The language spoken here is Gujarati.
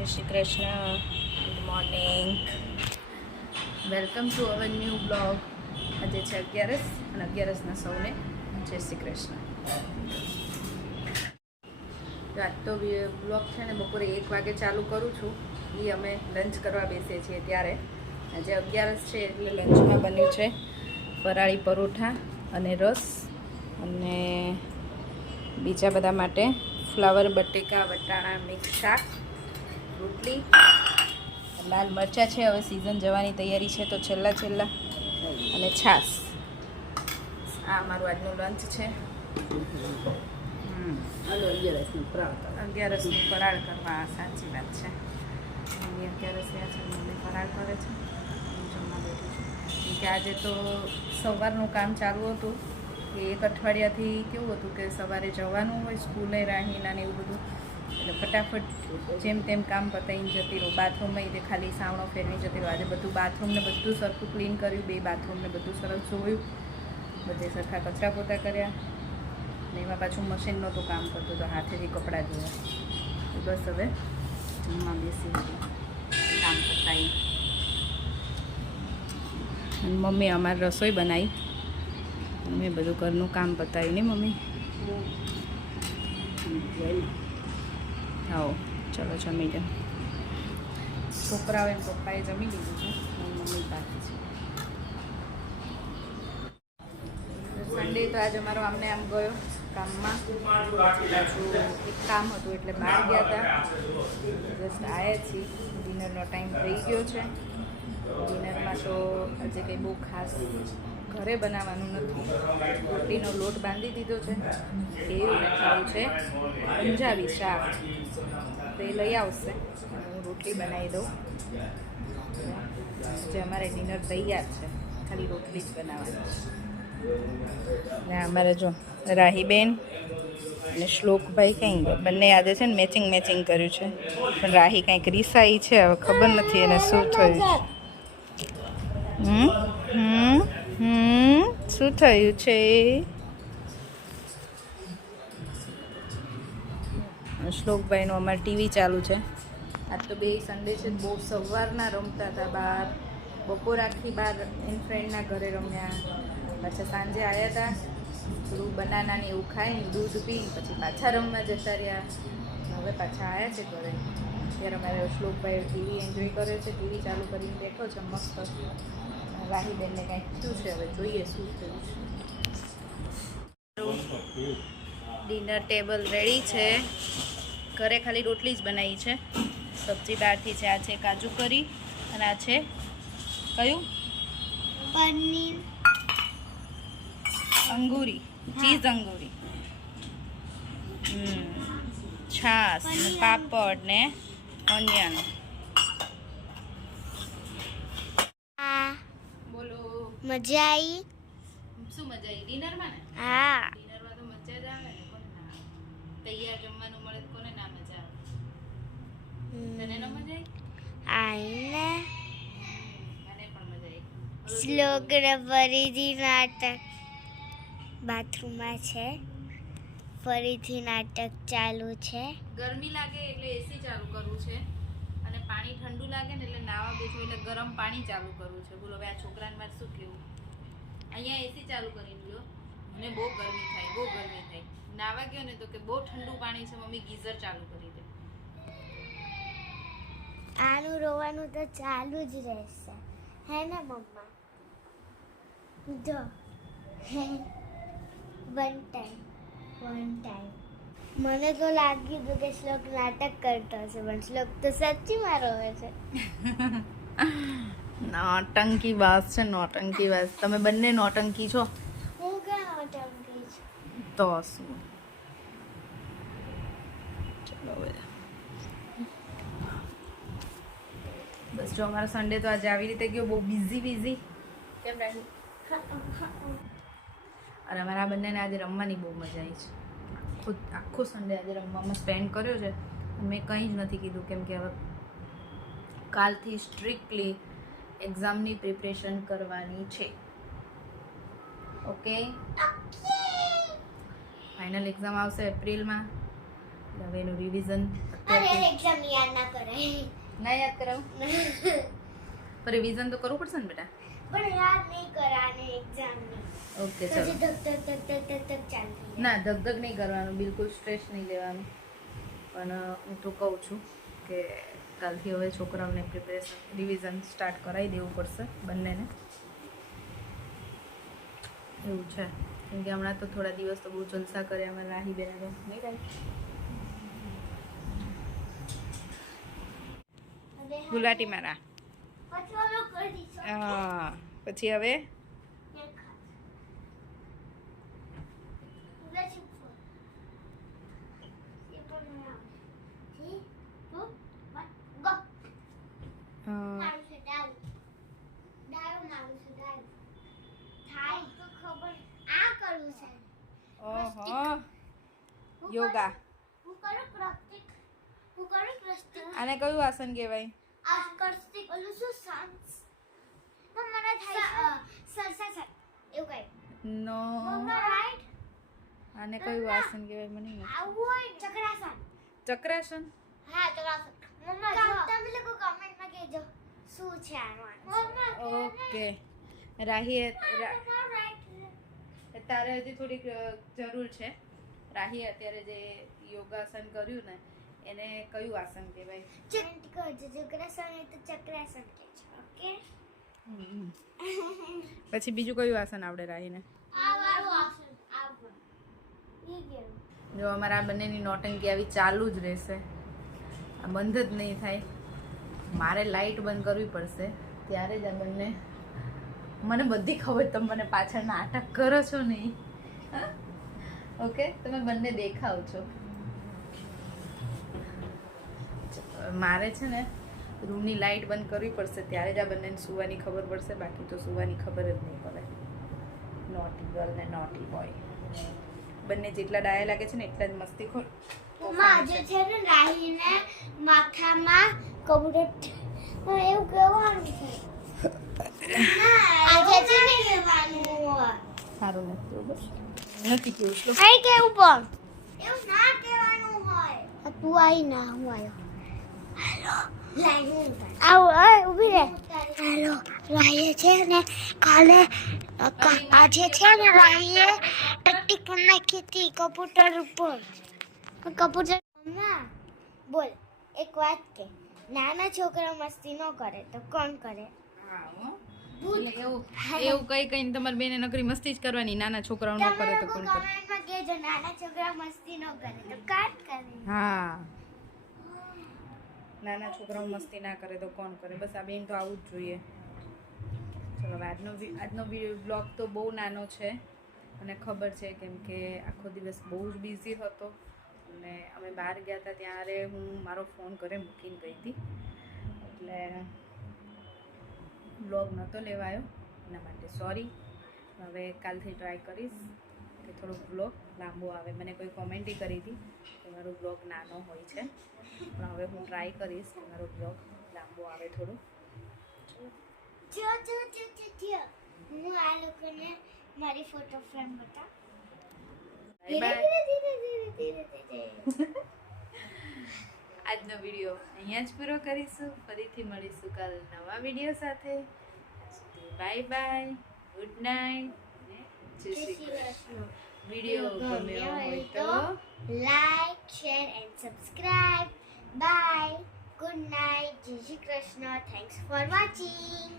જય Shri Krishna. Good morning. Welcome to our new blog. આજે છે 11 અને 11ના સૌને જય શ્રી કૃષ્ણ. આજ તો બ્લોગ છે ને બપોરે 1 વાગે ચાલુ કરું છું. એ અમે લંચ કરવા બેસીએ છીએ ત્યારે. આજે 11 છે એટલે લંચમાં બન્યું છે ફરાળી પરોઠા અને રસ, અને બીજા બધા માટે ફ્લાવર બટેકા વટાણા મિક્સ શાક, રોટલી, લાલ મરચાં છે. હવે સિઝન જવાની તૈયારી છે તો છેલ્લા અને છાશ. આ અમારું આજનું લંચ છે. 11નું ફરાળ કરવા. સાચી વાત છે. 11 થયા છે, મમ્મી ફરાળ કરે છે, જમવા બેઠું છું. કે આજે તો સવારનું કામ ચાલુ હતું કે 1 અઠવાડિયાથી કેવું હતું કે સવારે જવાનું હોય સ્કૂલે રાહીના ને એવું બધું, એટલે ફટાફટ જેમ તેમ કામ પતાવીને જતી રહું. બાથરૂમમાં તે ખાલી સાવણો ફેરવી જતી રહું. આજે બધું બાથરૂમને બધું સરખું ક્લીન કર્યું, 2 બાથરૂમને બધું સરસ જોયું, બધે સરખા કચરા પોતા કર્યા. ને એમાં પાછું મશીન નહોતું કામ કરતું તો હાથેથી કપડાં ધોયા. બસ હવે જમવા બેસી કામ પતાવી. અને મમ્મી અમારે રસોઈ બનાવી, મેં બધું ઘરનું કામ પતાવ્યું ને મમ્મી. આવો ચલો જમી લો. છોકરાઓએ પપ્પાએ જમી લીધું છે, મમ્મી બાકી છે. સન્ડે તો આજે અમારો આમને આમ ગયો કામમાં. પાછું એક કામ હતું એટલે બહાર ગયા હતા. જસ્ટ આવ્યા છીએ. ડિનરનો ટાઈમ થઈ ગયો છે. ડિનરમાં તો આજે કંઈ બહુ ખાસ ઘરે બનાવવાનું નથી. રોટલીનો લોટ બાંધી દીધો છે. એવું ખાવું છે પંજાબી શાક, તો એ લઈ આવશે. હું રોટલી બનાવી દઉં. જે અમારે ડિનર તૈયાર છે, ખાલી રોટલી જ બનાવવાની. ને અમારે જો રાહીબેન અને શ્લોકભાઈ કંઈ બંને આજે છે ને મેચિંગ કર્યું છે, પણ રાહી કંઈક રીસાઈ છે. હવે ખબર નથી એને શું થયું છે. શું થયું છે? શ્લોકભાઈનું અમારે ટીવી ચાલુ છે. આજ તો 2 સન્ડે છે. બહુ સવારના રમતા હતા બહાર, બપોર આખી બહાર એની ફ્રેન્ડના ઘરે રમ્યા. પાછા સાંજે આવ્યા હતા, થોડું બનાનાને એવું ખાઈને દૂધ પીને પછી પાછા રમવા જતા રહ્યા. હવે પાછા આવ્યા છે ઘરે. ત્યારે અમારે શ્લોકભાઈ ટીવી એન્જોય કરે છે. ટીવી ચાલુ કરીને બેઠો છે મસ્ત. રાહીબેનને કંઈક થયું છે, હવે જોઈએ શું થયું છે. ડિનર ટેબલ રેડી છે. ઘરે ખાલી રોટલી જ બનાવી છે. સબ્જી બહારથી છે. આ છે કાજુ કરી અને આ છે કયું પનીર અંગૂરી, ચીઝ અંગૂરી, છાશ ને પાપડ ને ઓનિયન. બોલો મજા આવી? શું મજા આવી ડિનરમાં? ને હા, ડિનરમાં તો મજા જ આવે ને. કોને ના આવે? તૈયાર જમવાનું મળે તો કોને ના મજા આવે? તને ન મજા આવી? આને મને પણ મજા આવી. શ્લોકને ફરીથી નાટક બાથરૂમમાં છે. ફરીથી નાટક ચાલુ છે. ગરમી લાગે એટલે એસી ચાલુ કરવું છે, અને પાણી ઠંડુ લાગે ને એટલે નાવા બેઠું એટલે ગરમ પાણી ચાલુ કરવું છે. બોલો હવે આ છોકરાને મારે શું કહેવું? અહીંયા એસી ચાલુ કરી દો, મને બહુ ગરમી થાય. નાવા ગયો ને તો કે બહુ ઠંડુ પાણી છે મમ્મી, ગીઝર ચાલુ કરી દે. આનું રોવાનું તો ચાલુ જ રહેશે, હે ને મમ્મા? જો વન ટાઈમ મને તો લાગ્યું હતું કે શ્લોક નાટક કરતો હશે, પણ શ્લોક તો સચ્ચીમાં રોવે છે. નોટંકી બાસ છે, નોટંકી બાસ. તમે બંને નોટંકી છો. હું ક્યાં નોટંકી છું? તો શું? ચલો હવે બસ જો અમારો સન્ડે તો આજે આવી રીતે ગયો, બહુ બિઝી. કેમ રાહી? અને અમારા બંનેને આજે રમવાની બહુ મજા આવી છે. આખો સન્ડે આજે રમવામાં સ્પેન્ડ કર્યો છે. મેં કંઈ જ નથી કીધું, કેમ કે હવે કાલથી સ્ટ્રિક્ટલી એક્ઝામની પ્રિપરેશન કરવાની છે. ઓકે, ફાઇનલ એક્ઝામ આવશે એપ્રિલમાં. હવે એનું રિવિઝન અરે એક્ઝામ યાદ ના કરાય. ના યાદ કરાવું પણ રિવિઝન તો કરવું પડશે ને બેટા. પણ યાદ નહીં કરાને એક્ઝામ ની. ઓકે પછી ચલો. ધક ધક ધક ધક ધક ધક ચાલતી. ના ધગધગ નહીં કરવાનું, બિલકુલ સ્ટ્રેસ નહીં લેવાનું. પણ હું તો કહું છું કે કાલથી હવે છોકરાઓને પ્રિપેરેશન રિવિઝન સ્ટાર્ટ કરાવી દેવું પડશે બંનેને. એવું છે કેમ કે હમણાં તો થોડા દિવસ તો બહુ જલસા કરે અમારા રાહી બેન નહીં રાહી ગુલાટી મારા. પછી ઓલો કરી દીધો. હા પછી હવે ઓહો યોગા. આને કયું આસન કહેવાય? નો આને કયું આસન કહેવાય મને નથી. ચક્રાસન. ઓકે રાહી તારે હજી થોડીક જરૂર છે. રાહી અત્યારે જે યોગાસન કર્યું ને એને કયું આસન કહેવાય? પછી બીજું કયું આસન આવડે રાહીને? જો અમારા આ બંનેની નોટંકી આવી ચાલુ જ રહેશે, આ બંધ જ નહીં થાય. મારે લાઈટ બંધ કરવી પડશે ત્યારે જ આ બંને. મને બધી ખબર તમે મને પાછળ નાટક કરો છો નહીં. ઓકે તમે બંને દેખાવ છો. મારે છે ને રૂમની લાઈટ બંધ કરવી પડશે ત્યારે જ આ બંનેને સુવાની ખબર પડશે, બાકી તો સુવાની ખબર જ નહીં પડે. નોટી ગર્લ ને નોટી બોય બંને જેટલા ડાયા લાગે છે ને એટલા જ મસ્તીખોર. આજે છે ને રાહીને માથામાં કબૂતર એવું કહેવાનું છે. આજે છે ને કહેવાનું હોય. સારું નથી બસ નથી કેવું શ્લોક. આઈ કેવું પણ એવું ના કહેવાનું હોય. તું આઈ ના હું આવ્યો. હેલો આવો ઊભી રહે. હેલો રાહી છે ને કાલે આજે છે ને રાહીએ ટટ્ટી કરી નાખી હતી કબૂતર ઉપર. કબૂતર મમ્મા બોલ એક વાત કે નાના છોકરા મસ્તી ન કરે તો કોણ કરે? એવું કઈ કઈ તમારી બેને નકરી મસ્તી જ કરવાની, નાના છોકરાઓ ન કરે તો કોણ કરે? કમેન્ટમાં કહેજો નાના છોકરા મસ્તી ન કરે તો કોણ કરે? હા નાના છોકરાઓ મસ્તી ના કરે તો કોણ કરે? બસ આ બેન તો આવું જ જોઈએ. ચલો હવે આજનો બ્લોગ તો બહુ નાનો છે અને ખબર છે કેમ કે આખો દિવસ બહુ જ બિઝી હતો અને અમે બહાર ગયા હતા ત્યારે હું મારો ફોન ઘરે મૂકીને ગઈ હતી એટલે બ્લોગ નહોતો લેવાયો, એના માટે સોરી. હવે કાલથી ટ્રાય કરીશ કે થોડોક બ્લોગ લાંબો આવે. મને કોઈ કોમેન્ટી કરી હતી કે મારો બ્લોગ નાનો હોય છે, પણ હવે હું ટ્રાય કરીશ કે મારો બ્લોગ લાંબો આવે થોડો. હું આ લોકોને મારી ફોટો ફ્રેમ બતા. આજનો વિડીયો અહીંયા જ પૂરો કરીશું. ફરીથી મળીશું કાલ નવા વિડીયો સાથે. બાય બાય, ગુડ નાઇટ, જય શ્રી કૃષ્ણ. વિડીયો ગમ્યો હોય તો like, share and subscribe. Bye, good night, જય Shri Krishna. Thanks for watching.